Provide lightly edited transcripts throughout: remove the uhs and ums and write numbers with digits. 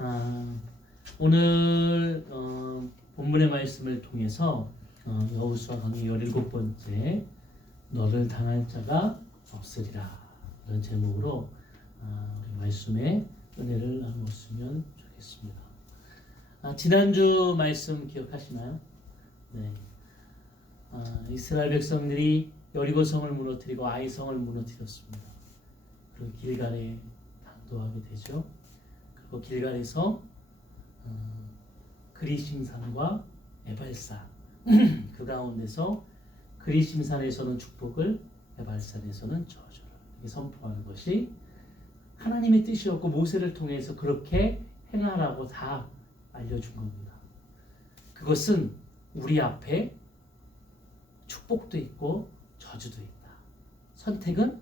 아, 오늘 본문의 말씀을 통해서 여호수아 강의 17번째 너를 당할 자가 없으리라 이런 제목으로 우리 말씀의 은혜를 나누었으면 좋겠습니다. 지난주 말씀 기억하시나요? 네. 이스라엘 백성들이 여리고성을 무너뜨리고 아이성을 무너뜨렸습니다. 그리고 길갈에 당도하게 되죠. 그리고 길갈에서 그리심산과 에발산 그 가운데서 그리심산에서는 축복을, 에발산에서는 저주를 이렇게 선포하는 것이 하나님의 뜻이었고 모세를 통해서 그렇게 행하라고 다 알려준 겁니다. 그것은 우리 앞에 축복도 있고 저주도 있다. 선택은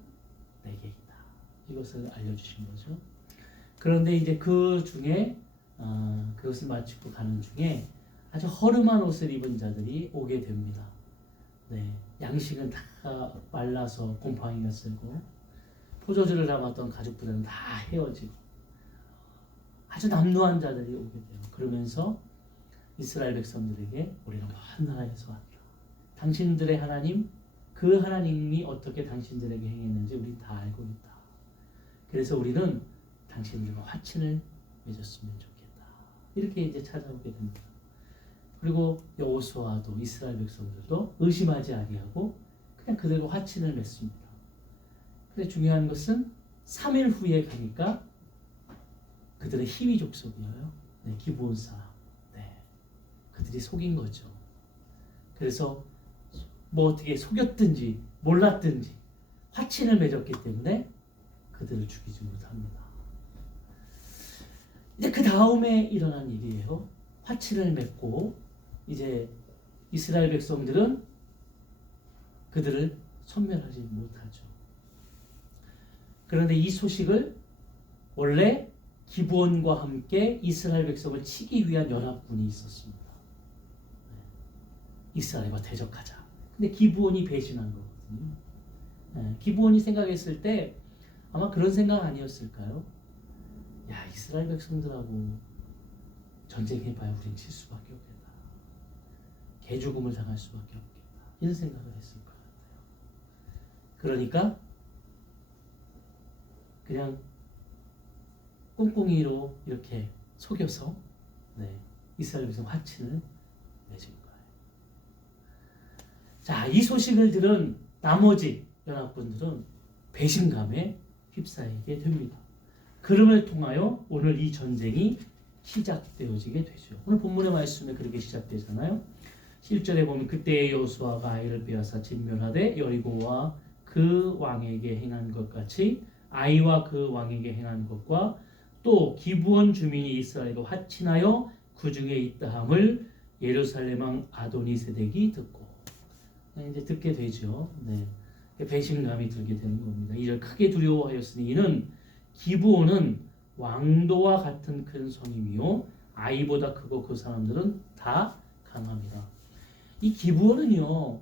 내게 있다. 이것을 알려주신 거죠. 그런데 이제 그 중에 그것을 마치고 가는 중에 아주 허름한 옷을 입은 자들이 오게 됩니다. 네, 양식은 다 말라서 곰팡이가 쓸고 포도주를 담았던 가죽부대는 다 헤어지고 아주 남루한 자들이 오게 돼요. 그러면서 이스라엘 백성들에게 우리는 먼 나라에서 왔다. 당신들의 하나님, 그 하나님이 어떻게 당신들에게 행했는지 우리 다 알고 있다. 그래서 우리는 당신들과 화친을 맺었으면 좋겠다. 이렇게 이제 찾아오게 됩니다. 그리고 여호수아도 이스라엘 백성들도 의심하지 아니하고 그냥 그들과 화친을 맺습니다. 근데 중요한 것은 3일 후에 가니까 그들의 히위 족속이에요. 네, 기브온 사람. 네, 그들이 속인 거죠. 그래서 뭐 어떻게 속였든지 몰랐든지 화친을 맺었기 때문에 그들을 죽이지 못합니다. 이제 그 다음에 일어난 일이에요. 화친을 맺고 이제 이스라엘 백성들은 그들을 섬멸하지 못하죠. 그런데 이 소식을 원래 기브온과 함께 이스라엘 백성을 치기 위한 연합군이 있었습니다. 이스라엘과 대적하자. 근데 기브온이 배신한 거거든요. 기브온이 생각했을 때 아마 그런 생각 아니었을까요? 야, 이스라엘 백성들하고 전쟁해봐야 우린 칠 수밖에 없겠다. 개죽음을 당할 수밖에 없겠다. 이런 생각을 했을 것 같아요. 그러니까 그냥 꿍꿍이로 이렇게 속여서 이스라엘 백성 화친을 맺은 거예요. 자, 이 소식을 들은 나머지 연합군들은 배신감에 휩싸이게 됩니다. 그름을 통하여 오늘 이 전쟁이 시작되어지게 되죠. 오늘 본문의 말씀에 그렇게 시작되잖아요. 1절에 보면 그때의 여호수아가 아이를 빼앗아 진멸하되 여리고와 그 왕에게 행한 것 같이 아이와 그 왕에게 행한 것과 또 기브온 주민이 이스라엘과 화친하여 그 중에 있다함을 예루살렘 왕 아도니세덱이 듣고 이제 듣게 되죠. 네. 배신감이 들게 되는 겁니다. 이를 크게 두려워하였으니 이는 기브온은 왕도와 같은 큰 성임이요 아이보다 크고 그 사람들은 다 강합니다. 이 기브온은요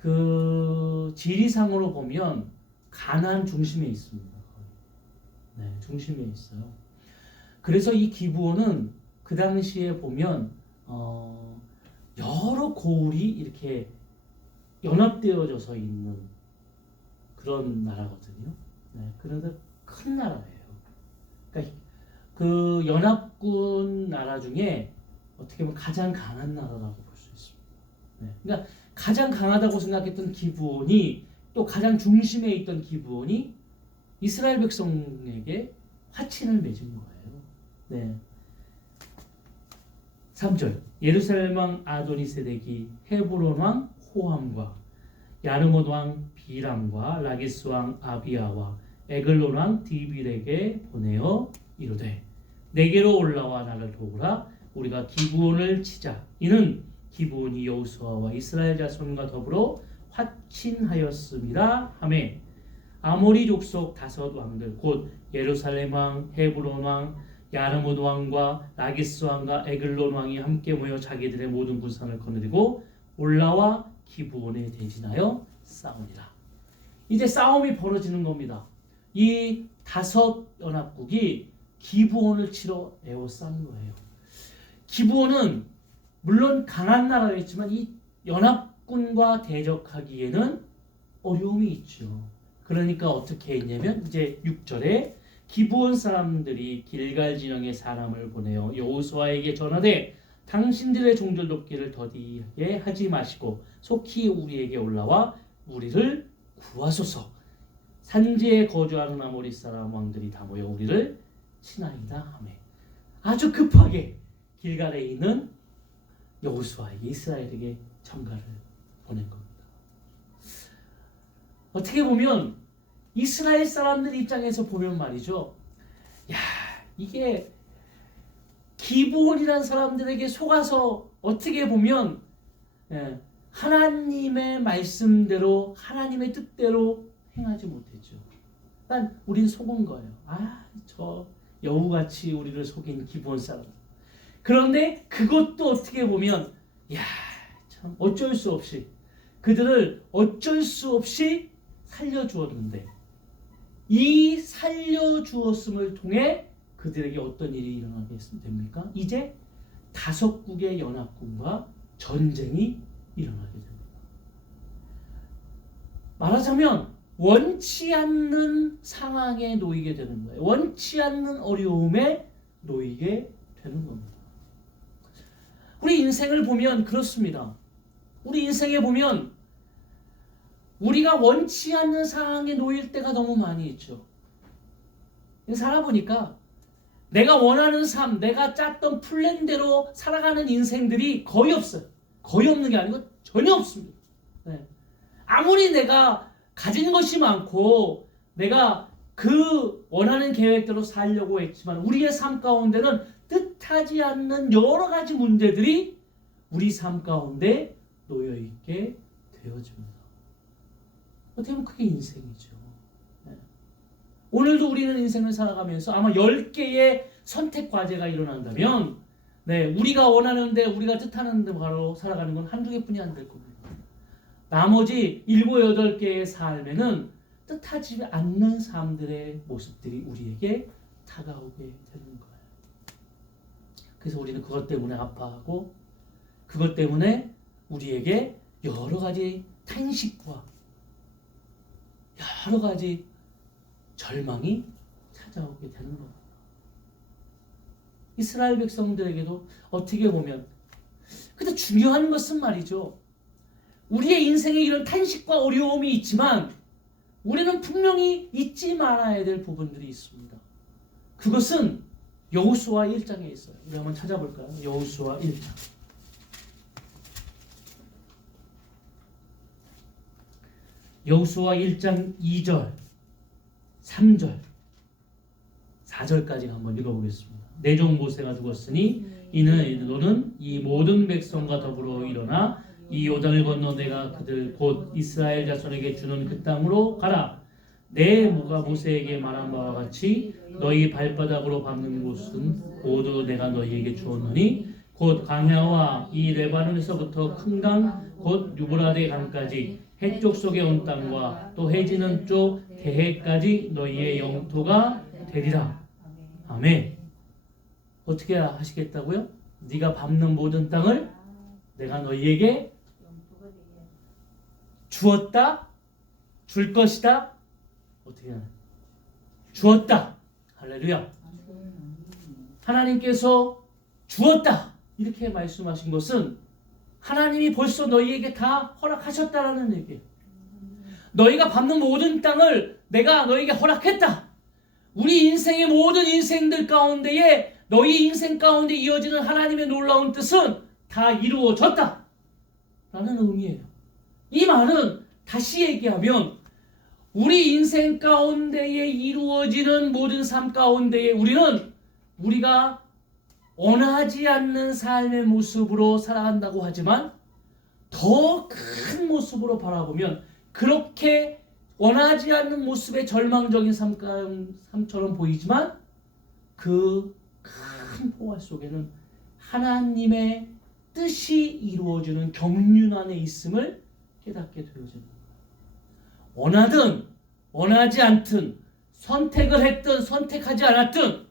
그 지리상으로 보면 가나안 중심에 있습니다. 네, 중심에 있어요. 그래서 이 기브온은 그 당시에 보면 여러 고을이 이렇게 연합되어져서 있는 그런 나라거든요. 네, 그래서 큰 나라예요. 그러니까 그 연합군 나라 중에 어떻게 보면 가장 강한 나라라고 볼 수 있습니다. 네, 그러니까 가장 강하다고 생각했던 기브온이 또 가장 중심에 있던 기브온이 이스라엘 백성에게 화친을 맺은 거예요. 네. 3절 예루살렘 왕 아도니세덱이 헤브론 왕 호함과 야르못 왕 비람과 라기스 왕 아비야와 에글론 왕 디빌에게 보내어 이르되 내게로 올라와 나를 도우라 우리가 기브온을 치자. 이는 기브온이 여호수아와 이스라엘 자손과 더불어 화친하였음이라 하매 아모리 족속 5 왕들 곧 예루살렘 왕, 헤브론 왕, 야르못 왕과 라기스 왕과 에글론 왕이 함께 모여 자기들의 모든 군산을 거느리고 올라와 기브온에 대진하여 싸우니라. 이제 싸움이 벌어지는 겁니다. 이 5 연합국이 기브온을 치러 에워싼 거예요. 기브온은 물론 강한 나라였지만 이 연합군과 대적하기에는 어려움이 있죠. 그러니까 어떻게 했냐면 이제 6절에 기브온 사람들이 길갈 진영에 사람을 보내어 여호수아에게 전하되 당신들의 종들 돕기를 더디하게 하지 마시고 속히 우리에게 올라와 우리를 구하소서. 산지에 거주하는 아모리 사람 왕들이 다 모여 우리를 치나이다 하매. 아주 급하게 길갈에 있는 여호수아에게 이스라엘에게 전가를 보낸 겁니다. 어떻게 보면 이스라엘 사람들 입장에서 보면 말이죠. 야, 이게 기브온이라는 사람들에게 속아서 어떻게 보면 하나님의 말씀대로 하나님의 뜻대로 행하지 못했죠. 그러니까 우린 속은 거예요. 저 여우같이 우리를 속인 기브온 사람. 그런데 그것도 어떻게 보면 참 어쩔 수 없이 그들을 어쩔 수 없이 살려주었는데 이 살려주었음을 통해 그들에게 어떤 일이 일어나게 됩니까? 이제 5국의 연합군과 전쟁이 일어나게 됩니다. 말하자면 원치 않는 상황에 놓이게 되는 거예요. 원치 않는 어려움에 놓이게 되는 겁니다. 우리 인생을 보면 그렇습니다. 우리 인생에 보면 우리가 원치 않는 상황에 놓일 때가 너무 많이 있죠. 살아보니까 내가 원하는 삶, 내가 짰던 플랜대로 살아가는 인생들이 거의 없어요. 거의 없는 게 아니고 전혀 없습니다. 아무리 내가 가진 것이 많고 내가 그 원하는 계획대로 살려고 했지만 우리의 삶 가운데는 뜻하지 않는 여러 가지 문제들이 우리 삶 가운데 놓여있게 되어집니다. 어떻게 보면 그게 인생이죠. 오늘도 우리는 인생을 살아가면서 아마 10개의 선택 과제가 일어난다면 우리가 원하는데 우리가 뜻하는 대로 살아가는 건 한두 개뿐이 안 될 겁니다. 나머지 7, 8개의 삶에는 뜻하지 않는 삶들의 모습들이 우리에게 다가오게 되는 거예요. 그래서 우리는 그것 때문에 아파하고 그것 때문에 우리에게 여러 가지 탄식과 여러 가지 절망이 찾아오게 되는 겁니다. 이스라엘 백성들에게도 어떻게 보면 근데 중요한 것은 말이죠. 우리의 인생에 이런 탄식과 어려움이 있지만 우리는 분명히 잊지 말아야 될 부분들이 있습니다. 그것은 여호수아 1장에 있어요. 우리 한번 찾아볼까요? 여호수아 1장. 여호수아 1장 2절, 3절, 4절까지 한번 읽어보겠습니다. 내 종 모세가 죽었으니 이는 너는 이 모든 백성과 더불어 일어나 이 요단을 건너 내가 그들 곧 이스라엘 자손에게 주는 그 땅으로 가라. 내 무가 모세에게 말한 바와 같이 너희 발바닥으로 밟는 곳은 모두 내가 너희에게 주었느니 곧 광야와 이 레바논에서부터 큰 강 곧 유브라데 강까지 해쪽 속에 온 땅과 또 해지는 쪽 대해까지 너희의 영토가 되리라. 아멘. 어떻게 하시겠다고요? 네가 밟는 모든 땅을 내가 너희에게 주었다, 줄 것이다. 어떻게 하나? 주었다. 할렐루야. 하나님께서 주었다 이렇게 말씀하신 것은 하나님이 벌써 너희에게 다 허락하셨다라는 얘기예요. 너희가 밟는 모든 땅을 내가 너희에게 허락했다. 우리 인생의 모든 인생들 가운데에 너희 인생 가운데 이어지는 하나님의 놀라운 뜻은 다 이루어졌다 라는 의미예요. 이 말은 다시 얘기하면 우리 인생 가운데에 이루어지는 모든 삶 가운데에 우리가 원하지 않는 삶의 모습으로 살아간다고 하지만 더 큰 모습으로 바라보면 그렇게 원하지 않는 모습의 절망적인 삶처럼 보이지만 그 큰 포괄 속에는 하나님의 뜻이 이루어지는 경륜 안에 있음을 깨닫게 되어집니다. 원하든 원하지 않든 선택을 했든 선택하지 않았든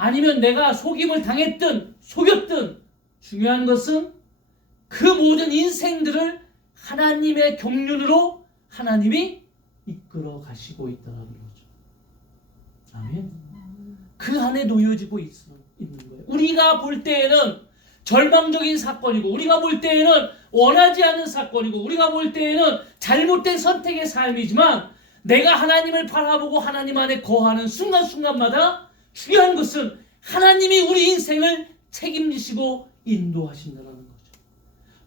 아니면 내가 속임을 당했든 속였든 중요한 것은 그 모든 인생들을 하나님의 경륜으로 하나님이 이끌어 가시고 있다는 거죠. 아멘. 그 안에 놓여지고 있는 거예요. 우리가 볼 때에는 절망적인 사건이고, 우리가 볼 때에는 원하지 않는 사건이고, 우리가 볼 때에는 잘못된 선택의 삶이지만, 내가 하나님을 바라보고 하나님 안에 거하는 순간순간마다 중요한 것은 하나님이 우리 인생을 책임지시고 인도하신다는 거죠.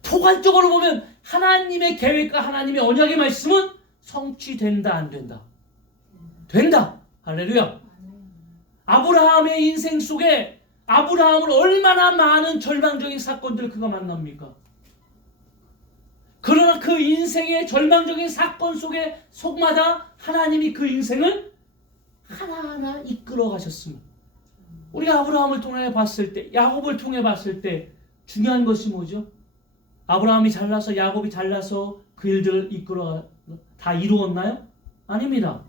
포괄적으로 보면 하나님의 계획과 하나님의 언약의 말씀은 성취된다, 안 된다? 된다. 할렐루야. 아브라함의 인생 속에 아브라함을 얼마나 많은 절망적인 사건들을 그가 만납니까? 그러나 그 인생의 절망적인 사건 속에 속마다 하나님이 그 인생을 하나하나 이끌어 가셨습니다. 우리가 아브라함을 통해 봤을 때, 야곱을 통해 봤을 때 중요한 것이 뭐죠? 아브라함이 잘나서 야곱이 잘나서 그 일들을 이끌어 다 이루었나요? 아닙니다.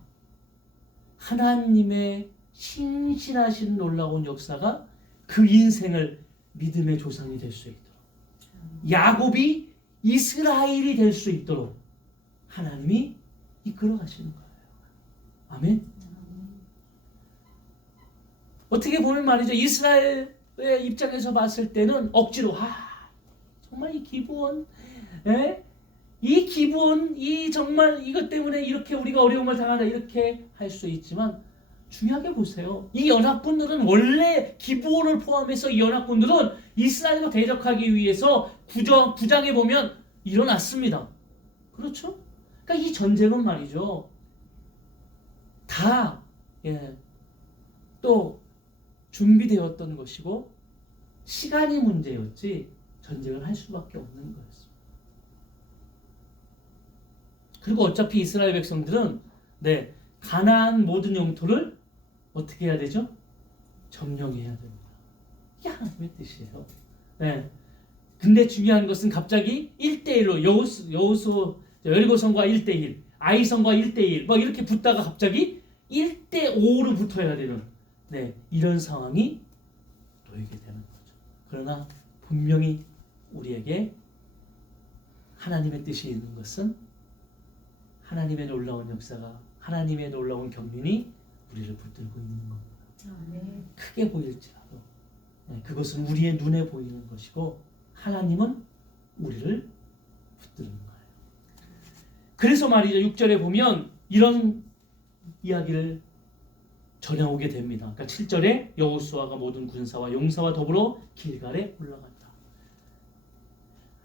하나님의 신실하신 놀라운 역사가 그 인생을 믿음의 조상이 될 수 있도록, 야곱이 이스라엘이 될 수 있도록 하나님이 이끌어 가시는 거예요. 아멘. 어떻게 보면 말이죠, 이스라엘의 입장에서 봤을 때는 억지로 정말 이 기브온, 이 기브온, 이 정말 이것 때문에 이렇게 우리가 어려움을 당하다 이렇게 할 수 있지만, 중요하게 보세요. 이 연합군들은 원래 기브온을 포함해서 이 연합군들은 이스라엘과 대적하기 위해서 구장에 보면 일어났습니다. 그렇죠? 그러니까 이 전쟁은 말이죠, 다 또 준비되었던 것이고 시간이 문제였지 전쟁을 할 수밖에 없는 거였습니다. 그리고 어차피 이스라엘 백성들은 가나안 모든 영토를 어떻게 해야 되죠? 점령해야 됩니다. 이게 하나님의 뜻이에요. 근데 중요한 것은 갑자기 1대1로 여리고성과 1대1, 아이성과 1대1 막 이렇게 붙다가 갑자기 1대5로 붙어야 되는 이런 상황이 놓이게 되는 거죠. 그러나 분명히 우리에게 하나님의 뜻이 있는 것은 하나님의 놀라운 역사가, 하나님의 놀라운 경륜이 우리를 붙들고 있는 겁니다. 크게 보일지라도 그것은 우리의 눈에 보이는 것이고 하나님은 우리를 붙드는 거예요. 그래서 말이죠, 6절에 보면 이런 이야기를 전해오게 됩니다. 그러니까 7절에 여호수아가 모든 군사와 용사와 더불어 길갈에 올라간다.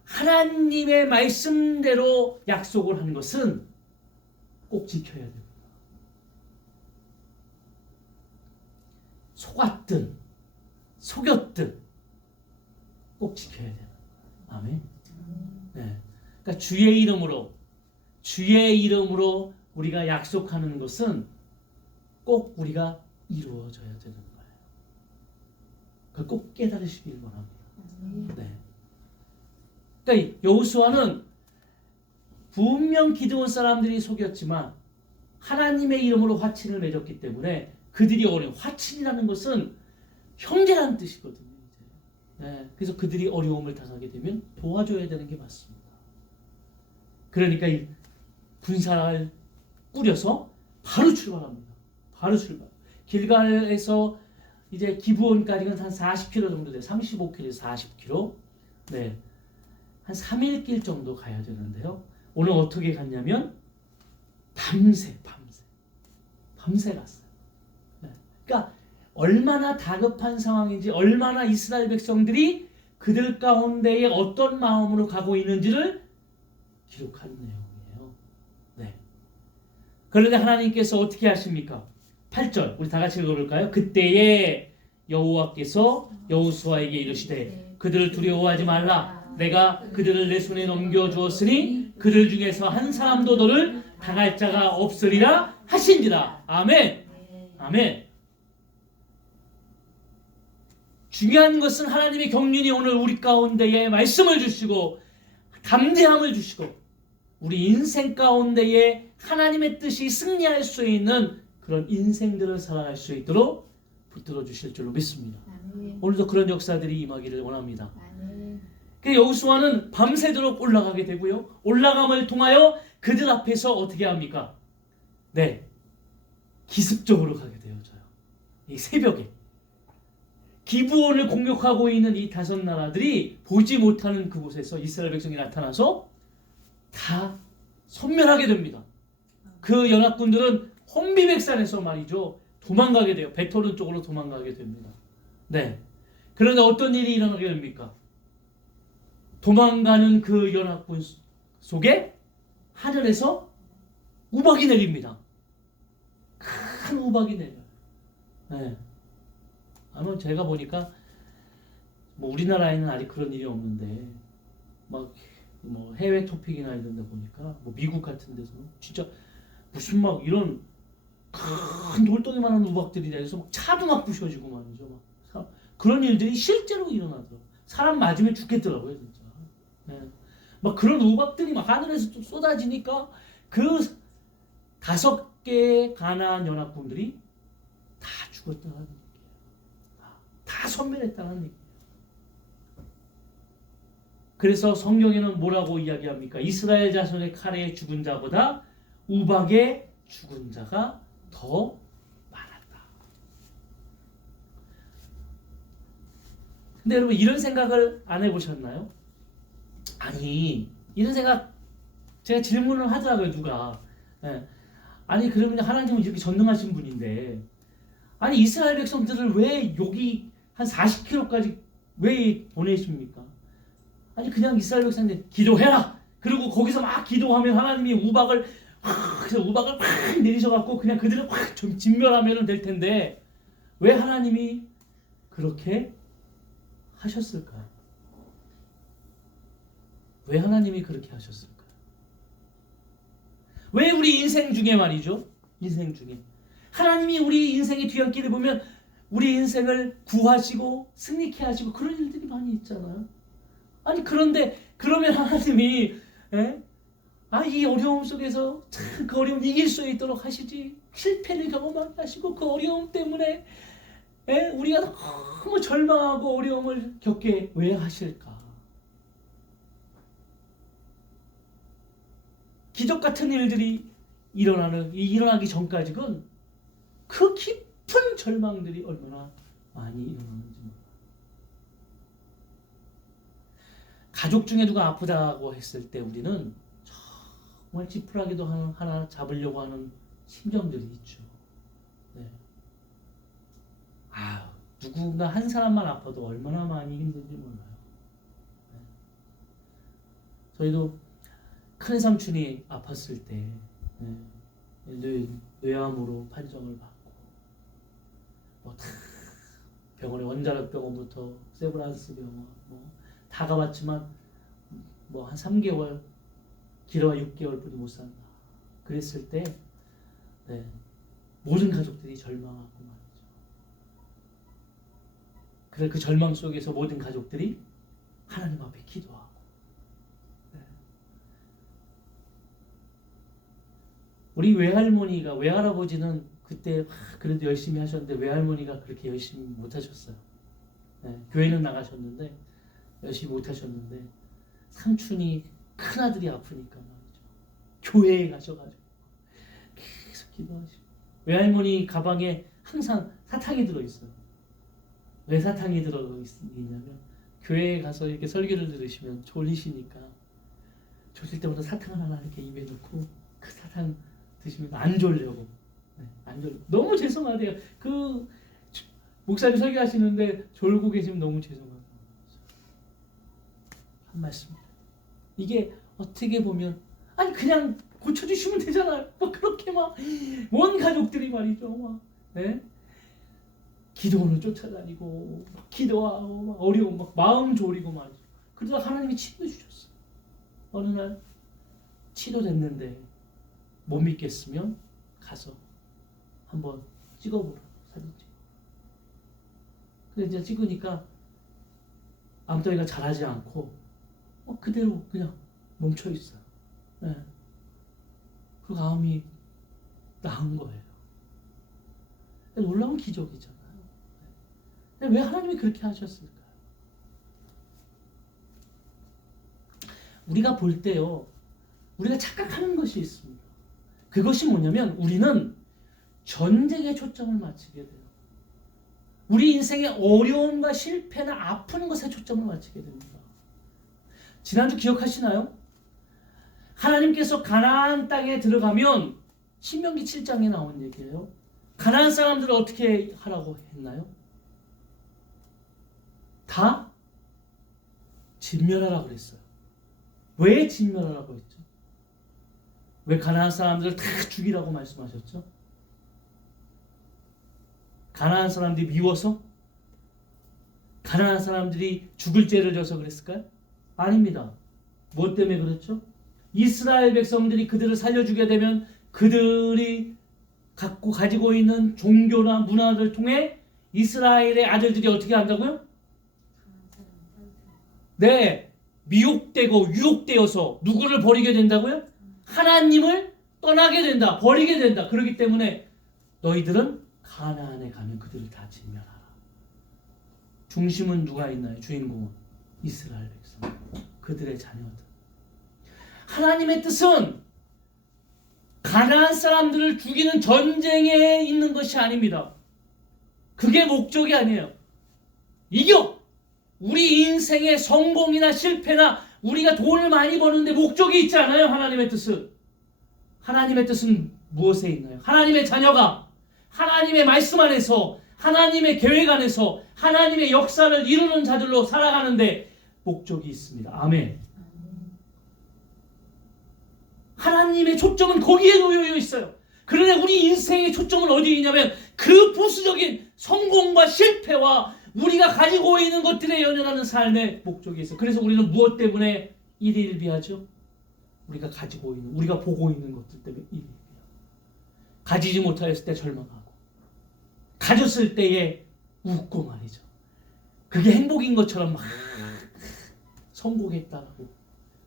하나님의 말씀대로 약속을 한 것은 꼭 지켜야 됩니다. 속았든 속였든 꼭 지켜야 돼요. 아멘. 그러니까 주의 이름으로 우리가 약속하는 것은 꼭 우리가 이루어져야 되는 거예요. 그걸 꼭 깨달으시길 바랍니다. 그러니까 여호수아는 분명 기드온 사람들이 속였지만 하나님의 이름으로 화친을 맺었기 때문에 그들이 화친이라는 것은 형제라는 뜻이거든요. 그래서 그들이 어려움을 당하게 되면 도와줘야 되는 게 맞습니다. 그러니까 이 군사를 꾸려서 바로 출발합니다. 바로 출발. 길갈에서 이제 기브온까지는 한 40km 정도 돼요. 35km에서 40km. 한 3일 길 정도 가야 되는데요. 오늘 어떻게 갔냐면 밤새 갔어요. 그러니까 얼마나 다급한 상황인지, 얼마나 이스라엘 백성들이 그들 가운데에 어떤 마음으로 가고 있는지를 기록한 내용이에요. 그런데 하나님께서 어떻게 하십니까? 8절 우리 다 같이 읽어볼까요? 그때에 여호와께서 여호수아에게 이르시되 그들을 두려워하지 말라. 내가 그들을 내 손에 넘겨주었으니 그들 중에서 한 사람도 너를 당할 자가 없으리라 하신지라. 아멘. 아멘. 중요한 것은 하나님의 경륜이 오늘 우리 가운데에 말씀을 주시고 담대함을 주시고 우리 인생 가운데에 하나님의 뜻이 승리할 수 있는 그런 인생들을 살아갈 수 있도록 붙들어 주실 줄로 믿습니다. 아멘. 오늘도 그런 역사들이 임하기를 원합니다. 아멘. 그 여호수아는 밤새도록 올라가게 되고요. 올라감을 통하여 그들 앞에서 어떻게 합니까? 네, 기습적으로 가게 되어져요. 이 새벽에 기브온을 공격하고 있는 이 다섯 나라들이 보지 못하는 그곳에서 이스라엘 백성이 나타나서 다 섬멸하게 됩니다. 그 연합군들은 혼비백산에서 말이죠, 도망가게 돼요. 베토른 쪽으로 도망가게 됩니다. 네. 그런데 어떤 일이 일어나게 됩니까? 도망가는 그 연합군 속에 하늘에서 우박이 내립니다. 큰 우박이 내려요. 네. 아마 제가 보니까 뭐 우리나라에는 아직 그런 일이 없는데 막 뭐 해외 토픽이나 이런 데 보니까 뭐 미국 같은 데서는 진짜 무슨 막 이런 큰 돌덩이만한 우박들이 내려서 막 차도 막 부셔지고 말이죠. 막 그런 일들이 실제로 일어나더라고요. 사람 맞으면 죽겠더라고요, 진짜. 네. 막 그런 우박들이 막 하늘에서 또 쏟아지니까 그 5개의 가나안 연합군들이 다 죽었다는 얘기예요. 다 섬멸했다는 얘기예요. 그래서 성경에는 뭐라고 이야기합니까? 이스라엘 자손의 칼에 죽은 자보다 우박에 죽은 자가 더 많았다. 근데 여러분 이런 생각을 안 해보셨나요? 아니 이런 생각 제가 질문을 하더라고요, 누가. 예. 아니 그러면 하나님은 이렇게 전능하신 분인데 아니 이스라엘 백성들을 왜 여기 한 40km까지 왜 보내십니까? 아니 그냥 이스라엘 백성들 기도해라. 그리고 거기서 막 기도하면 하나님이 우박을 그래서 우박을 팍 내리셔갖고 그냥 그들을 확 진멸하면 될 텐데 왜 하나님이 그렇게 하셨을까? 왜 하나님이 그렇게 하셨을까? 왜 우리 인생 중에 말이죠? 인생 중에 하나님이 우리 인생의 뒤안길을 보면 우리 인생을 구하시고 승리케 하시고 그런 일들이 많이 있잖아요. 아니 그런데 그러면 하나님이 이 어려움 속에서 참 그 어려움 이길 수 있도록 하시지 실패를 경험하게 하시고 그 어려움 때문에 우리가 너무 절망하고 어려움을 겪게 왜 하실까? 기적 같은 일들이 일어나기 전까지는 그 깊은 절망들이 얼마나 많이 일어나는지 몰라요. 가족 중에 누가 아프다고 했을 때 우리는 정말 찌푸라기도 하나 잡으려고 하는 심정들이 있죠. 네. 누군가 한 사람만 아파도 얼마나 많이 힘든지 몰라요. 네. 저희도 큰 삼촌이 아팠을 때 뇌암으로 판정을 받고 병원에 원자력 병원부터 세브란스 병원 다 가봤지만 한 3개월 길어야 6개월뿐이 못 산다. 그랬을 때 모든 가족들이 절망하고 말이죠. 그래 그 절망 속에서 모든 가족들이 하나님 앞에 기도하고 우리 외할아버지는 그때 그래도 열심히 하셨는데 외할머니가 그렇게 열심히 못 하셨어요. 교회는 나가셨는데 열심히 못 하셨는데 삼촌이 큰아들이 아프니까 말이죠. 교회에 가셔가지고 계속 기도하시고 외할머니 가방에 항상 사탕이 들어있어요. 왜 사탕이 들어있냐면 교회에 가서 이렇게 설교를 들으시면 졸리시니까 졸릴 때마다 사탕을 하나 이렇게 입에 넣고 그 사탕 드시면 안 졸려고. 안 졸려. 너무 죄송하대요. 그 목사님 설교하시는데 졸고 계시면 너무 죄송하다. 한 말씀. 이게 어떻게 보면 그냥 고쳐주시면 되잖아요. 그렇게 먼 가족들이 말이죠. 기도원을 쫓아다니고 기도하고 어려움 마음 졸이고 말이죠. 그러다 하나님이 치료해 주셨어요. 어느 날 치료됐는데 못 믿겠으면 가서 한번 찍어보라. 사진 찍어. 근데 이제 찍으니까 암덩이가 자라지 않고 그대로 그냥 멈춰 있어요. 그리고 암이 나은 거예요. 놀라운 기적이잖아요. 근데 왜 하나님이 그렇게 하셨을까요? 우리가 볼 때요, 우리가 착각하는 것이 있습니다. 그것이 뭐냐면 우리는 전쟁에 초점을 맞추게 돼요. 우리 인생의 어려움과 실패나 아픈 것에 초점을 맞추게 됩니다. 지난주 기억하시나요? 하나님께서 가나안 땅에 들어가면 신명기 7장에 나온 얘기예요. 가나안 사람들을 어떻게 하라고 했나요? 다 진멸하라고 그랬어요. 왜 진멸하라고 했죠? 왜 가나안 사람들을 다 죽이라고 말씀하셨죠? 가나안 사람들이 미워서? 가나안 사람들이 죽을 죄를 져서 그랬을까요? 아닙니다. 무엇 때문에 그랬죠? 이스라엘 백성들이 그들을 살려주게 되면 그들이 가지고 있는 종교나 문화를 통해 이스라엘의 아들들이 어떻게 한다고요? 네, 미혹되고 유혹되어서 누구를 버리게 된다고요? 하나님을 떠나게 된다, 버리게 된다. 그렇기 때문에 너희들은 가나안에 가면 그들을 다 진멸하라. 중심은 누가 있나요? 주인공은 이스라엘 백성, 그들의 자녀들. 하나님의 뜻은 가나안 사람들을 죽이는 전쟁에 있는 것이 아닙니다. 그게 목적이 아니에요. 우리 인생의 성공이나 실패나 우리가 돈을 많이 버는데 목적이 있지 않아요. 하나님의 뜻은. 하나님의 뜻은 무엇에 있나요? 하나님의 자녀가 하나님의 말씀 안에서, 하나님의 계획 안에서 하나님의 역사를 이루는 자들로 살아가는데 목적이 있습니다. 아멘. 하나님의 초점은 거기에 놓여 있어요. 그러나 우리 인생의 초점은 어디에 있냐면 그 부수적인 성공과 실패와 우리가 가지고 있는 것들에 연연하는 삶의 목적이 있어요. 그래서 우리는 무엇 때문에 일희일비하죠? 우리가 가지고 있는, 우리가 보고 있는 것들 때문에 일희일비하고, 가지지 못하였을 때 절망하고, 가졌을 때에 웃고 말이죠. 그게 행복인 것처럼 막 성공했다라고.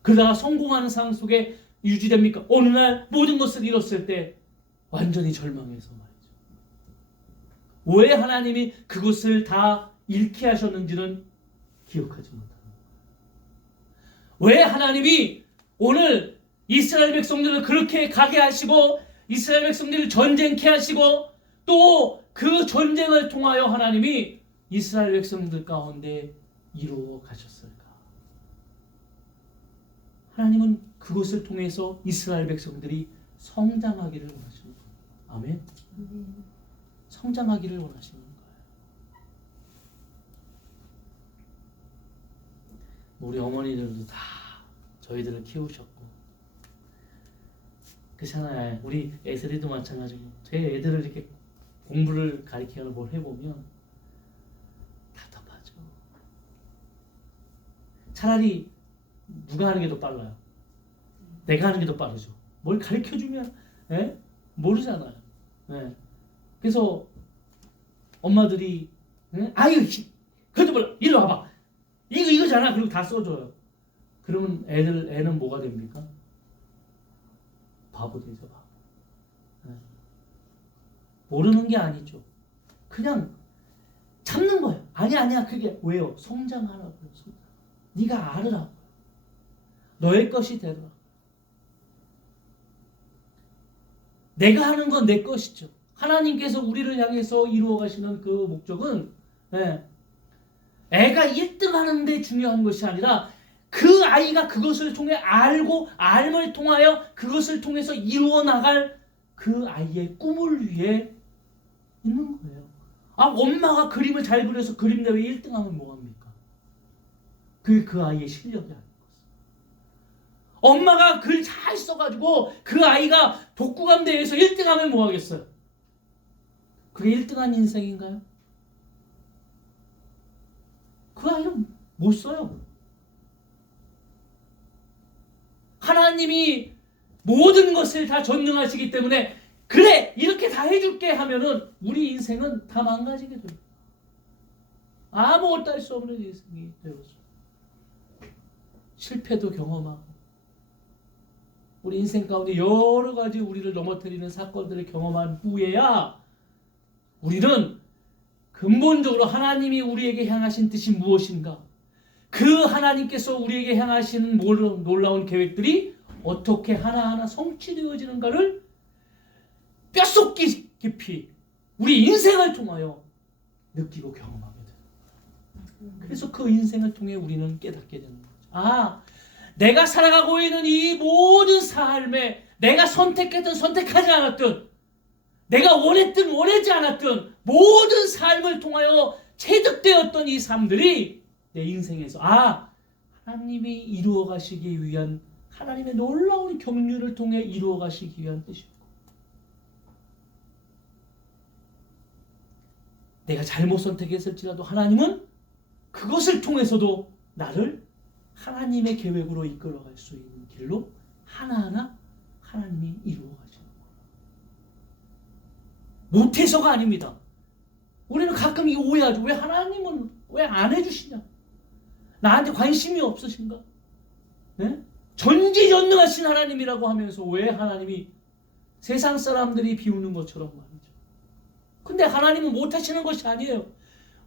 그러다가 성공하는 상황 속에 유지됩니까? 어느 날 모든 것을 잃었을 때 완전히 절망해서 말이죠. 왜 하나님이 그것을 다 잃게 하셨는지는 기억하지 못합니다. 왜 하나님이 오늘 이스라엘 백성들을 그렇게 가게 하시고 이스라엘 백성들을 전쟁케 하시고 또 그 전쟁을 통하여 하나님이 이스라엘 백성들 가운데 이루어 가셨을까? 하나님은 그것을 통해서 이스라엘 백성들이 성장하기를 원하시는 거예요. 아멘. 성장하기를 원하시는 거예요. 우리 어머니들도 다 저희들을 키우셨고, 그렇잖아요. 우리 애들도 마찬가지고, 제 애들을 이렇게 공부를 가르치거나 뭘 해보면 답답하죠. 차라리 누가 하는 게 더 빨라요. 내가 하는 게 더 빠르죠. 뭘 가르쳐주면 모르잖아요. 그래서 엄마들이 아유 그것도 몰라, 이리 와봐, 이거잖아, 그리고 다 써줘요. 그러면 애는 뭐가 됩니까? 바보 되죠. 바보. 모르는 게 아니죠. 그냥 참는 거예요. 아니야 그게 왜요? 성장하라고요. 네가 알으라고요. 너의 것이 되더라. 내가 하는 건 내 것이죠. 하나님께서 우리를 향해서 이루어 가시는 그 목적은 애가 1등 하는 데 중요한 것이 아니라 그 아이가 그것을 통해 알고 알을 통하여 그것을 통해서 이루어 나갈 그 아이의 꿈을 위해 있는 거예요. 엄마가 그림을 잘 그려서 그림 대회 1등하면 뭐합니까? 그게 그 아이의 실력이 아닌 거죠. 엄마가 글 잘 써가지고 그 아이가 독후감 대회에서 1등하면 뭐하겠어요? 그게 1등한 인생인가요? 그 아이는 못 써요. 하나님이 모든 것을 다 전능하시기 때문에 그래 이렇게 다 해줄게 하면은 우리 인생은 다 망가지게 됩니다. 아무것도 할 수 없는 인생이 되어서 실패도 경험하고 우리 인생 가운데 여러 가지 우리를 넘어뜨리는 사건들을 경험한 후에야 우리는 근본적으로 하나님이 우리에게 향하신 뜻이 무엇인가? 그 하나님께서 우리에게 향하시는 놀라운 계획들이 어떻게 하나하나 성취되어지는가를 뼛속 깊이 우리 인생을 통하여 느끼고 경험하게 돼요. 그래서 그 인생을 통해 우리는 깨닫게 되는 거죠. 아, 내가 살아가고 있는 이 모든 삶에 내가 선택했든 선택하지 않았든 내가 원했든 원하지 않았든 모든 삶을 통하여 체득되었던 이 삶들이 내 인생에서 하나님이 이루어 가시기 위한 하나님의 놀라운 경륜을 통해 이루어 가시기 위한 뜻이고 내가 잘못 선택했을지라도 하나님은 그것을 통해서도 나를 하나님의 계획으로 이끌어갈 수 있는 길로 하나하나 하나님이 이루어 가시는 거예요. 못해서가 아닙니다. 우리는 가끔 이거 오해하죠. 왜 하나님은 왜 안 해주시냐? 나한테 관심이 없으신가? 네? 전지전능하신 하나님이라고 하면서 왜 하나님이 세상 사람들이 비우는 것처럼 말이죠. 근데 하나님은 못하시는 것이 아니에요.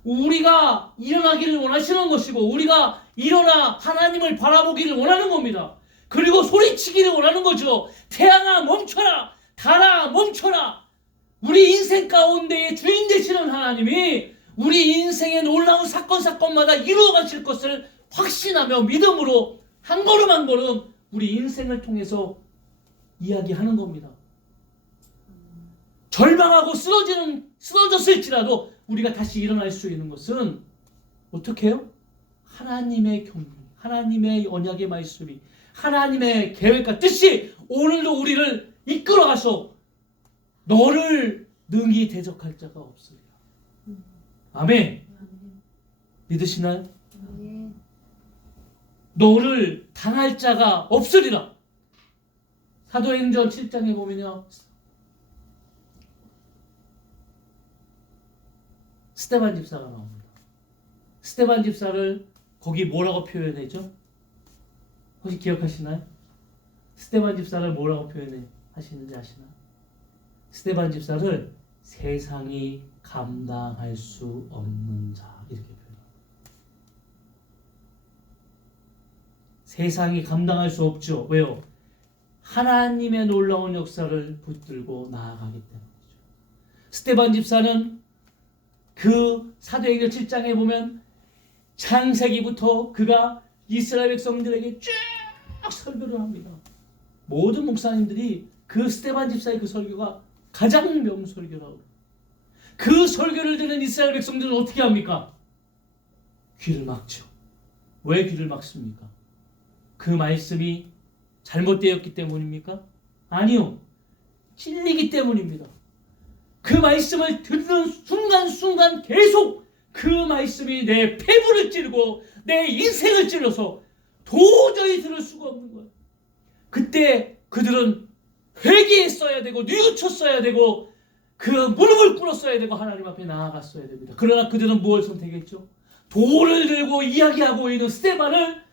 우리가 일어나기를 원하시는 것이고 우리가 일어나 하나님을 바라보기를 원하는 겁니다. 그리고 소리치기를 원하는 거죠. 태양아 멈춰라, 달아 멈춰라. 우리 인생 가운데에 주인 되시는 하나님이 우리 인생의 놀라운 사건마다 이루어 가실 것을 확신하며 믿음으로 한 걸음 한 걸음 우리 인생을 통해서 이야기하는 겁니다. 절망하고 쓰러졌을지라도 우리가 다시 일어날 수 있는 것은 어떻게 해요? 하나님의 경륜, 하나님의 언약의 말씀이, 하나님의 계획과 뜻이 오늘도 우리를 이끌어가서 너를 능히 대적할 자가 없으리라. 아멘. 믿으시나요? 너를 당할 자가 없으리라. 사도행전 7장에 보면요, 스데반 집사가 나옵니다. 스데반 집사를 거기 뭐라고 표현했죠? 혹시 기억하시나요? 스데반 집사를 뭐라고 표현하시는지 아시나요? 스데반 집사를 세상이 감당할 수 없는 자 이렇게 표현합니다. 세상이 감당할 수 없죠. 왜요? 하나님의 놀라운 역사를 붙들고 나아가기 때문이죠. 스데반 집사는 그 사도행전 7장에 보면 창세기부터 그가 이스라엘 백성들에게 쭉 설교를 합니다. 모든 목사님들이 그 스데반 집사의 그 설교가 가장 명설교라고. 그 설교를 듣는 이스라엘 백성들은 어떻게 합니까? 귀를 막죠. 왜 귀를 막습니까? 그 말씀이 잘못되었기 때문입니까? 아니요. 찔리기 때문입니다. 그 말씀을 듣는 순간순간 계속 그 말씀이 내 폐부를 찌르고 내 인생을 찔러서 도저히 들을 수가 없는 거예요. 그때 그들은 회개했어야 되고 뉘우쳤어야 되고 그 무릎을 꿇었어야 되고 하나님 앞에 나아갔어야 됩니다. 그러나 그들은 무엇을 선택했죠? 돌을 들고 이야기하고 있는 스데반을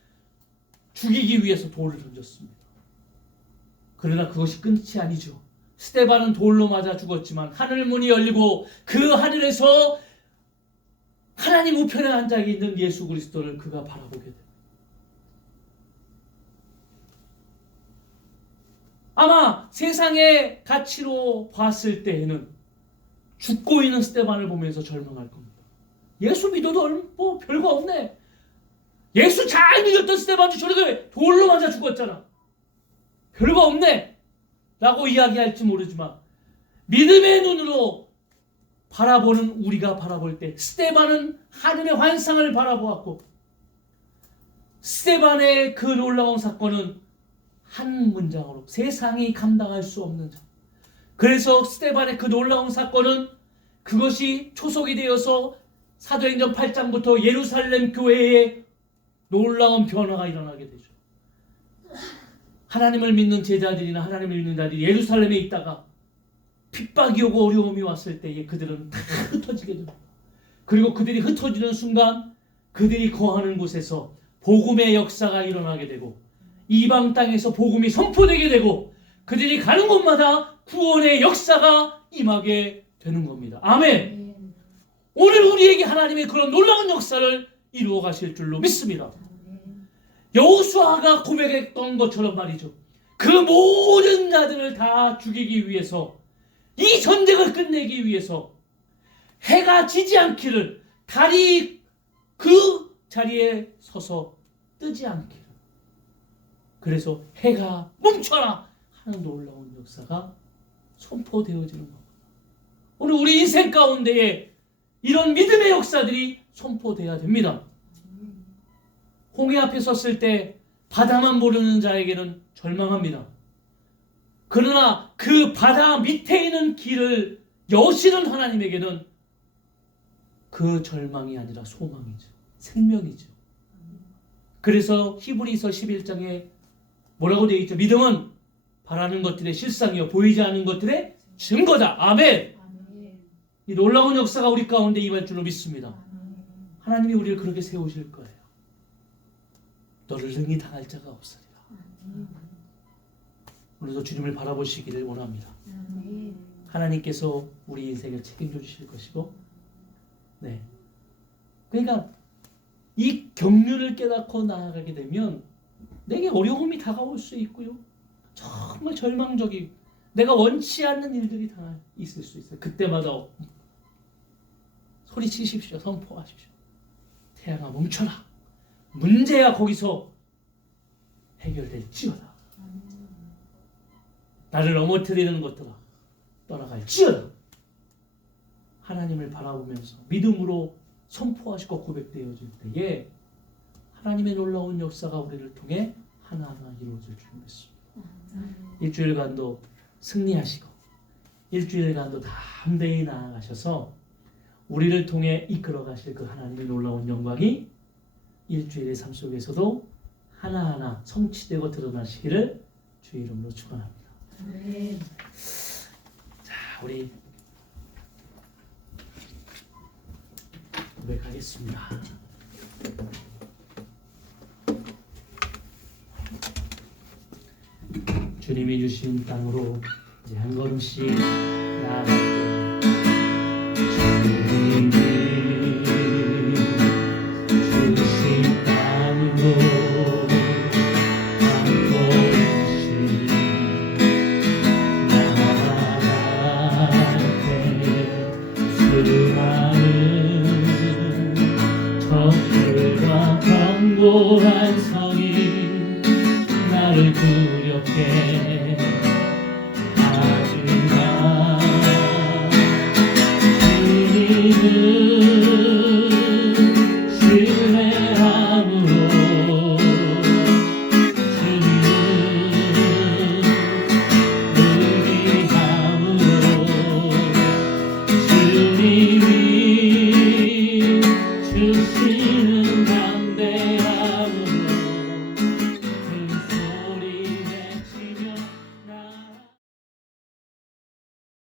죽이기 위해서 돌을 던졌습니다. 그러나 그것이 끝이 아니죠. 스데반은 돌로 맞아 죽었지만 하늘 문이 열리고 그 하늘에서 하나님 우편에 앉아 있는 예수 그리스도를 그가 바라보게 됩니다. 아마 세상의 가치로 봤을 때에는 죽고 있는 스데반을 보면서 절망할 겁니다. 예수 믿어도 뭐 별거 없네. 예수 잘 믿었던 스데반도 저렇게 돌로 맞아 죽었잖아. 별거 없네 라고 이야기할지 모르지만 믿음의 눈으로 바라보는 우리가 바라볼 때 스데반은 하늘의 환상을 바라보았고 스데반의 그 놀라운 사건은 한 문장으로 세상이 감당할 수 없는 자. 그래서 스데반의 그 놀라운 사건은 그것이 초석이 되어서 사도행전 8장부터 예루살렘 교회에 놀라운 변화가 일어나게 되죠. 하나님을 믿는 제자들이나 하나님을 믿는 자들이 예루살렘에 있다가 핍박이 오고 어려움이 왔을 때에 그들은 다 흩어지게 됩니다. 그리고 그들이 흩어지는 순간 그들이 거하는 곳에서 복음의 역사가 일어나게 되고 이방 땅에서 복음이 선포되게 되고 그들이 가는 곳마다 구원의 역사가 임하게 되는 겁니다. 아멘. 오늘 우리에게 하나님의 그런 놀라운 역사를 이루어 가실 줄로 믿습니다. 여호수아가 고백했던 것처럼 말이죠. 그 모든 자들을 다 죽이기 위해서, 이 전쟁을 끝내기 위해서 해가 지지 않기를, 달이 그 자리에 서서 뜨지 않기를, 그래서 해가 멈춰라 하는 놀라운 역사가 선포되어지는 겁니다. 오늘 우리 인생 가운데에 이런 믿음의 역사들이 선포되어야 됩니다. 홍해 앞에 섰을 때 바다만 모르는 자에게는 절망합니다. 그러나 그 바다 밑에 있는 길을 여시는 하나님에게는 그 절망이 아니라 소망이죠. 생명이죠. 그래서 히브리서 11장에 뭐라고 되어 있죠? 믿음은 바라는 것들의 실상이요 보이지 않는 것들의 증거다. 아멘. 이 놀라운 역사가 우리 가운데 임할 줄로 믿습니다. 하나님이 우리를 그렇게 세우실 거예요. 너를 능히 당할 자가 없으리라. 오늘도 주님을 바라보시기를 원합니다. 하나님께서 우리 인생을 책임져 주실 것이고, 네. 그러니까 이 경륜을 깨닫고 나아가게 되면 내게 어려움이 다가올 수 있고요. 정말 절망적인, 내가 원치 않는 일들이 다 있을 수 있어요. 그때마다 소리치십시오. 선포하십시오. 태양아 멈춰라. 문제야 거기서 해결될지어다. 나를 넘어뜨리는 것들아 떠나갈지어다. 하나님을 바라보면서 믿음으로 선포하시고 고백되어질 때에 하나님의 놀라운 역사가 우리를 통해 하나하나 이루어질 줄 믿습니다. 일주일간도 승리하시고 일주일간도 담대히 나아가셔서 우리를 통해 이끌어 가실 그 하나님의 놀라운 영광이 일주일의 삶 속에서도 하나하나 성취되고 드러나시기를 주의 이름으로 축원합니다. 자, 우리 고백하겠습니다. 주님이 주신 땅으로 이제 한 걸음씩 나아갈게요. 주님이 주신 땅으로 한 걸음씩 나아갈 때 수많은 적들과 강고한